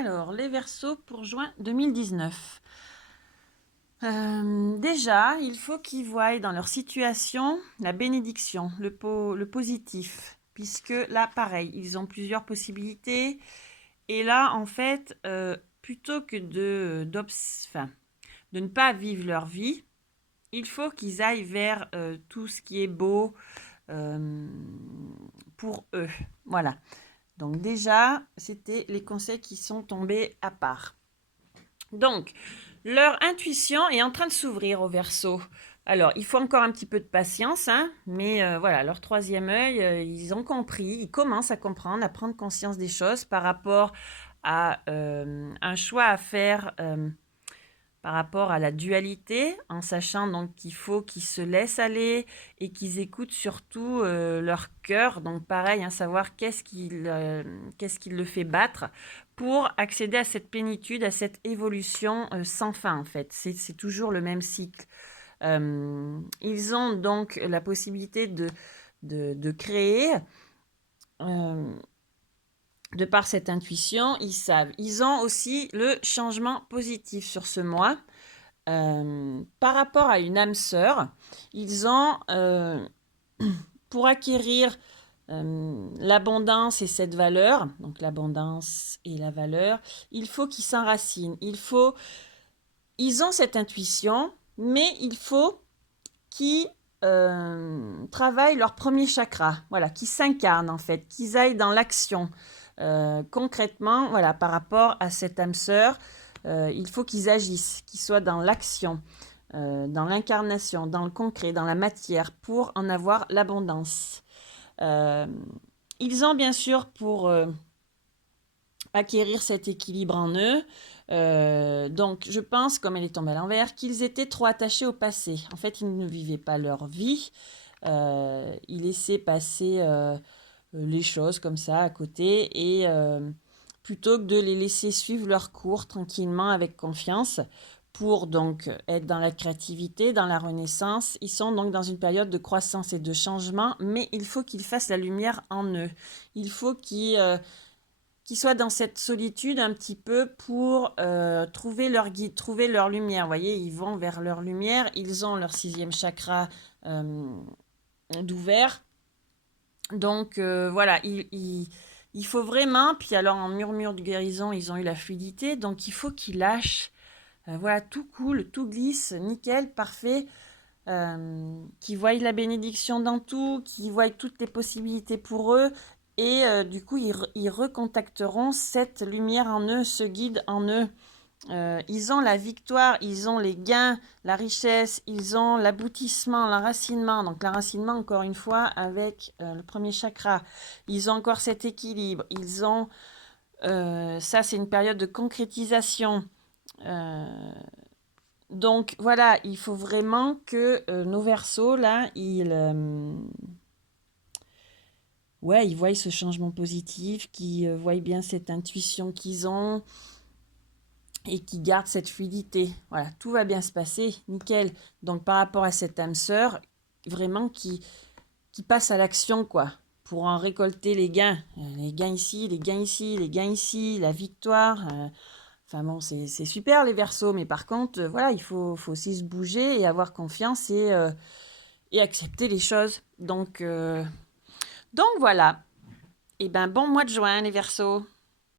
Alors, les Verseaux pour juin 2019. Déjà, il faut qu'ils voient dans leur situation la bénédiction, le positif, puisque là, pareil, ils ont plusieurs possibilités. Et là, en fait, plutôt que de ne pas vivre leur vie, il faut qu'ils aillent vers tout ce qui est beau pour eux. Voilà. Donc déjà, c'était les conseils qui sont tombés à part. Donc, leur intuition est en train de s'ouvrir au Verseau. Alors, il faut encore un petit peu de patience, hein, mais voilà, leur troisième œil, ils ont compris, ils commencent à comprendre, à prendre conscience des choses par rapport à un choix à faire par rapport à la dualité, en sachant donc qu'il faut qu'ils se laissent aller et qu'ils écoutent surtout leur cœur. Donc pareil, hein, savoir qu'est-ce qui le fait battre pour accéder à cette plénitude, à cette évolution sans fin en fait. C'est toujours le même cycle. Ils ont donc la possibilité de créer. De par cette intuition, ils savent. Ils ont aussi le changement positif sur ce mois. Par rapport à une âme sœur, ils ont, pour acquérir l'abondance et cette valeur, donc l'abondance et la valeur, il faut qu'ils s'enracinent. Ils ont cette intuition, mais il faut qu'ils travaillent leur premier chakra, voilà, qu'ils s'incarnent en fait, qu'ils aillent dans l'action. Concrètement, voilà, par rapport à cette âme sœur, il faut qu'ils agissent, qu'ils soient dans l'action, dans l'incarnation, dans le concret, dans la matière, pour en avoir l'abondance. Ils ont bien sûr pour acquérir cet équilibre en eux. Donc, je pense, comme elle est tombée à l'envers, qu'ils étaient trop attachés au passé. En fait, ils ne vivaient pas leur vie. Ils laissaient passer les choses comme ça à côté et plutôt que de les laisser suivre leur cours tranquillement avec confiance pour donc être dans la créativité, dans la renaissance. Ils sont donc dans une période de croissance et de changement, mais il faut qu'ils fassent la lumière en eux. Il faut qu'ils soient dans cette solitude un petit peu pour trouver leur guide, trouver leur lumière. Vous voyez, ils vont vers leur lumière, ils ont leur sixième chakra d'ouvert. Donc voilà, il faut vraiment, puis alors en murmure de guérison, ils ont eu la fluidité, donc il faut qu'ils lâchent. Voilà, tout coule, tout glisse, nickel, parfait. Qu'ils voient la bénédiction dans tout, qu'ils voient toutes les possibilités pour eux. Et du coup, ils recontacteront cette lumière en eux, ce guide en eux. Ils ont la victoire, ils ont les gains, la richesse, ils ont l'aboutissement, l'enracinement. Donc l'enracinement, encore une fois, avec le premier chakra. Ils ont encore cet équilibre. Ils ont, ça c'est une période de concrétisation. Donc voilà, il faut vraiment que nos Verseaux, là, ils voient ce changement positif, qu'ils voient bien cette intuition qu'ils ont et qui garde cette fluidité. Voilà, tout va bien se passer, nickel. Donc par rapport à cette âme sœur, vraiment qui passe à l'action, quoi, pour en récolter les gains. Les gains ici, les gains ici, les gains ici, la victoire. Enfin bon, c'est super les Verseaux, mais par contre, voilà, il faut aussi se bouger et avoir confiance et accepter les choses. Donc voilà. Et ben bon mois de juin les Verseaux.